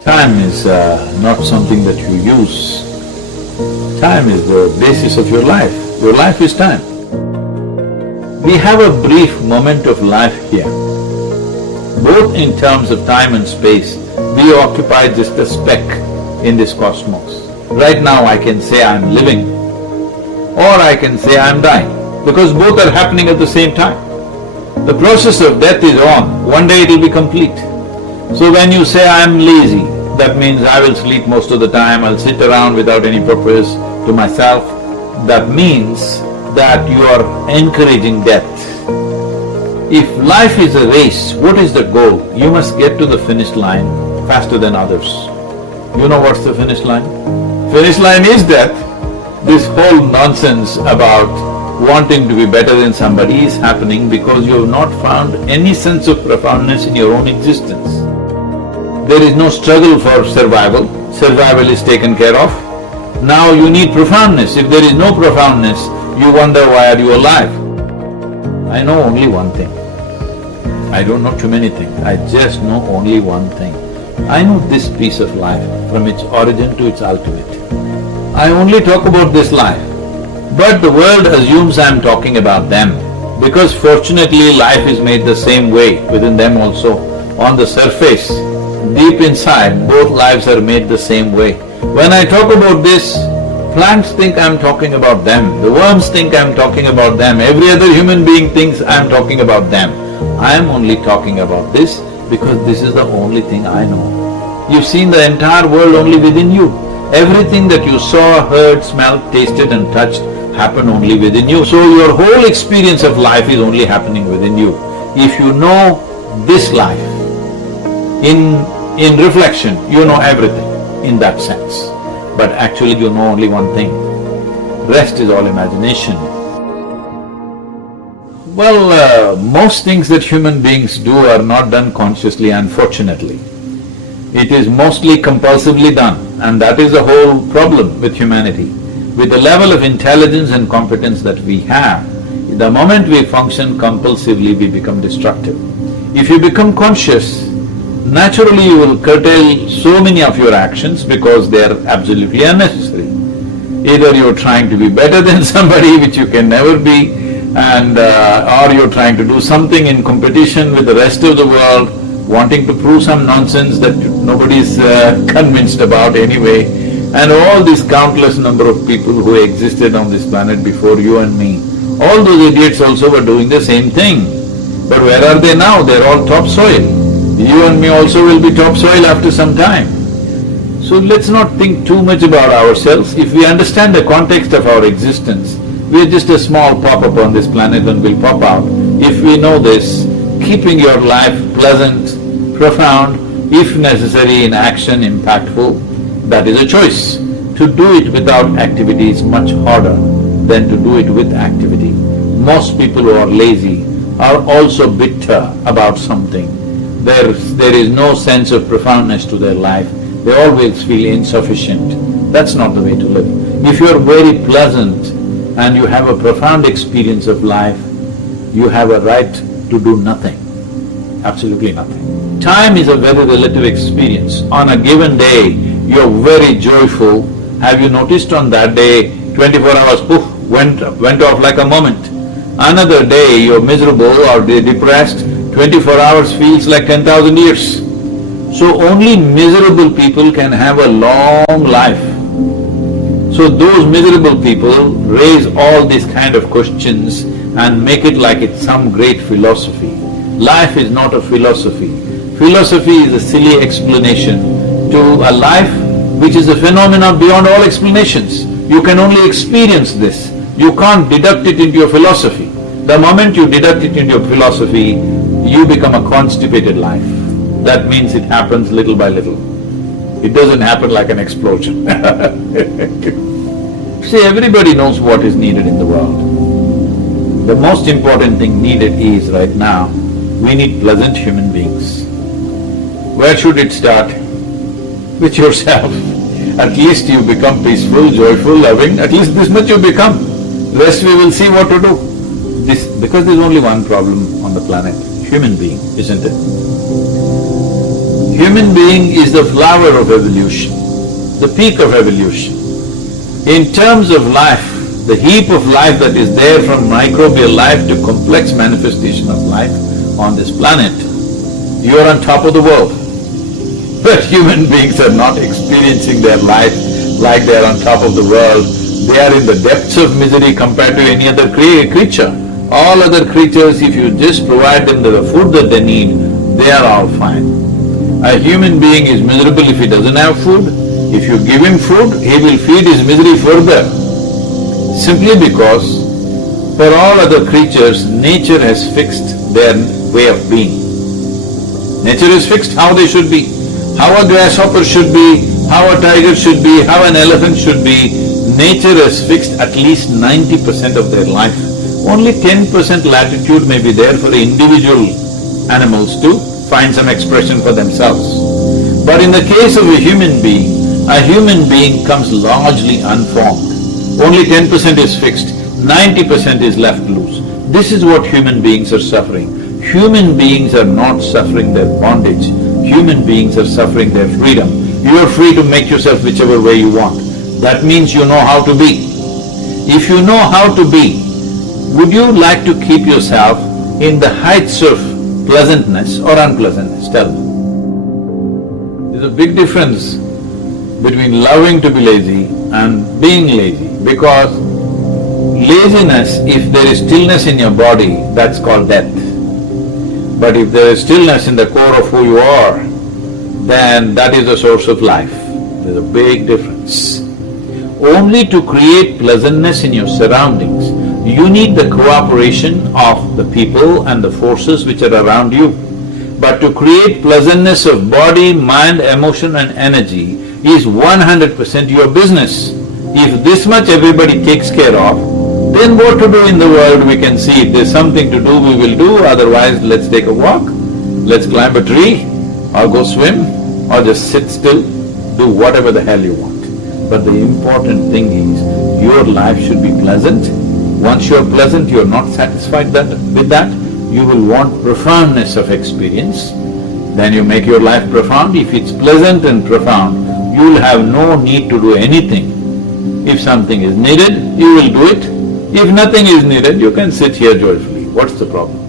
Time is not something that you use. Time is the basis of your life. Your life is time. We have a brief moment of life here. Both in terms of time and space, we occupy just a speck in this cosmos. Right now I can say I'm living, or I can say I'm dying, because both are happening at the same time. The process of death is on, one day it will be complete. So when you say I'm lazy, that means I will sleep most of the time, I'll sit around without any purpose to myself. That means that you are encouraging death. If life is a race, what is the goal? You must get to the finish line faster than others. You know what's the finish line? Finish line is death. This whole nonsense about wanting to be better than somebody is happening because you have not found any sense of profoundness in your own existence. There is no struggle for survival, survival is taken care of. Now you need profoundness. If there is no profoundness, you wonder why are you alive. I know only one thing. I don't know too many things, I just know only one thing. I know this piece of life from its origin to its ultimate. I only talk about this life, but the world assumes I'm talking about them, because fortunately life is made the same way within them also. On the surface, deep inside, both lives are made the same way. When I talk about this, plants think I'm talking about them, the worms think I'm talking about them, every other human being thinks I'm talking about them. I am only talking about this because this is the only thing I know. You've seen the entire world only within you. Everything that you saw, heard, smelled, tasted and touched happened only within you. So your whole experience of life is only happening within you. If you know this life, in reflection, you know everything in that sense. But actually you know only one thing, rest is all imagination. Well, most things that human beings do are not done consciously, unfortunately. It is mostly compulsively done, and that is the whole problem with humanity. With the level of intelligence and competence that we have, the moment we function compulsively, we become destructive. If you become conscious, naturally you will curtail so many of your actions because they are absolutely unnecessary. Either you're trying to be better than somebody, which you can never be, and or you're trying to do something in competition with the rest of the world, wanting to prove some nonsense that nobody's convinced about anyway, and all these countless number of people who existed on this planet before you and me, all those idiots also were doing the same thing. But where are they now? They're all topsoil. You and me also will be topsoil after some time. So let's not think too much about ourselves. If we understand the context of our existence, we are just a small pop-up on this planet and will pop out. If we know this, keeping your life pleasant, profound, if necessary in action, impactful, that is a choice. To do it without activity is much harder than to do it with activity. Most people who are lazy are also bitter about something. There is no sense of profoundness to their life, they always feel insufficient. That's not the way to live. If you're very pleasant and you have a profound experience of life, you have a right to do nothing, absolutely nothing. Time is a very relative experience. On a given day, you're very joyful. Have you noticed on that day, 24 hours, poof, went off like a moment. Another day, you're miserable or depressed, 24 hours feels like 10,000 years. So only miserable people can have a long life. So those miserable people raise all these kind of questions and make it like it's some great philosophy. Life is not a philosophy. Philosophy is a silly explanation to a life which is a phenomenon beyond all explanations. You can only experience this. You can't deduct it into your philosophy. The moment you deduct it into your philosophy, you become a constipated life. That means it happens little by little. It doesn't happen like an explosion. See, everybody knows what is needed in the world. The most important thing needed is, right now, we need pleasant human beings. Where should it start? With yourself. At least you become peaceful, joyful, loving, at least this much you become. Rest we will see what to do. Because there's only one problem on the planet, human being, isn't it? Human being is the flower of evolution, the peak of evolution. In terms of life, the heap of life that is there from microbial life to complex manifestation of life on this planet, you are on top of the world. But human beings are not experiencing their life like they are on top of the world. They are in the depths of misery compared to any other creature. All other creatures, if you just provide them the food that they need, they are all fine. A human being is miserable if he doesn't have food. If you give him food, he will feed his misery further. Simply because for all other creatures, nature has fixed their way of being. Nature is fixed how they should be, how a grasshopper should be, how a tiger should be, how an elephant should be. Nature has fixed at least 90% of their life. Only 10% latitude may be there for individual animals to find some expression for themselves. But in the case of a human being comes largely unformed. Only 10% is fixed, 90% is left loose. This is what human beings are suffering. Human beings are not suffering their bondage, human beings are suffering their freedom. You are free to make yourself whichever way you want. That means you know how to be. If you know how to be, would you like to keep yourself in the heights of pleasantness or unpleasantness? Tell me. There's a big difference between loving to be lazy and being lazy, because laziness, if there is stillness in your body, that's called death. But if there is stillness in the core of who you are, then that is the source of life. There's a big difference. Only to create pleasantness in your surroundings, you need the cooperation of the people and the forces which are around you. But to create pleasantness of body, mind, emotion and energy is 100% your business. If this much everybody takes care of, then what to do in the world we can see. If there's something to do, we will do, otherwise let's take a walk, let's climb a tree, or go swim, or just sit still, do whatever the hell you want. But the important thing is, your life should be pleasant. Once you're pleasant, you're not satisfied with that, you will want profoundness of experience. Then you make your life profound. If it's pleasant and profound, you will have no need to do anything. If something is needed, you will do it. If nothing is needed, you can sit here joyfully. What's the problem?